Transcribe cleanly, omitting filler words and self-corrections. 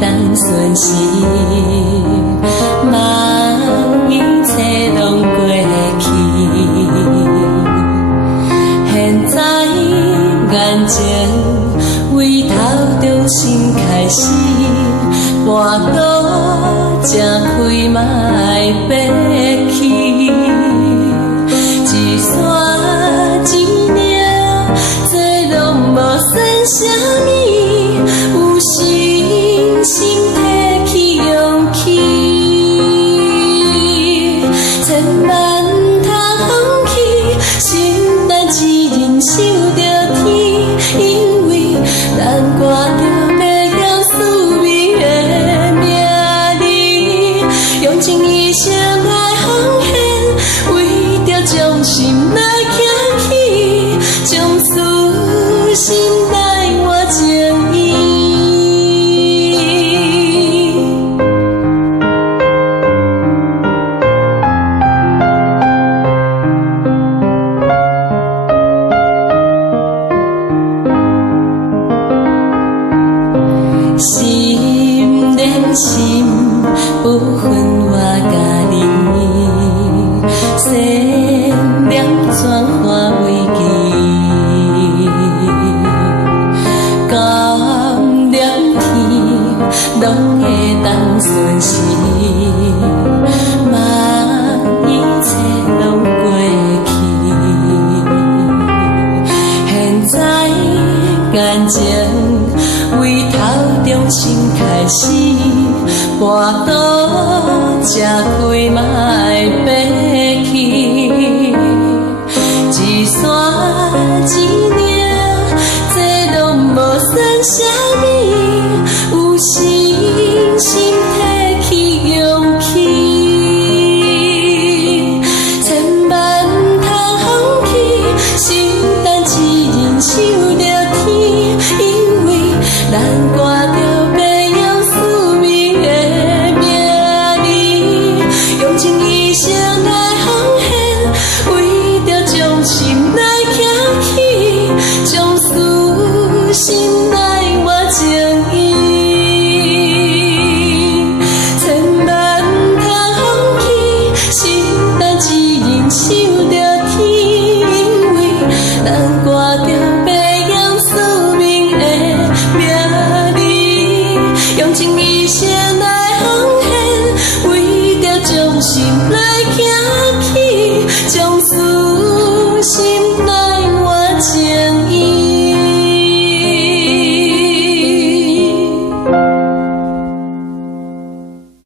当顺时，望一切拢过去。现在眼睛为头中心开始，半路才开嘛会爬起。一山一岭，这拢无算啥物，有信心提起勇气，千万通放弃，心难一人受着天，因为咱挂着袂晓宿命的名字，用尽一生来奉献，为着将心来行起，将私心来换情意。心连心，不分我甲你，善良转化为义，甘念天，拢会当顺时，望一切拢过去。现在眼睛为头中心开始，半路才开嘛会爬起。一山一岭，这拢无算啥物，有信心提起勇气，千万通放弃，心等一人受着天，因为咱挂着袂晓宿命的名字，用尽一生来奉献，为着将心来行起，将私心来换情意，千万通放弃，心等一人受着天，因为咱挂着袂晓宿命的名字，用尽一生来奉献，为着将心来行。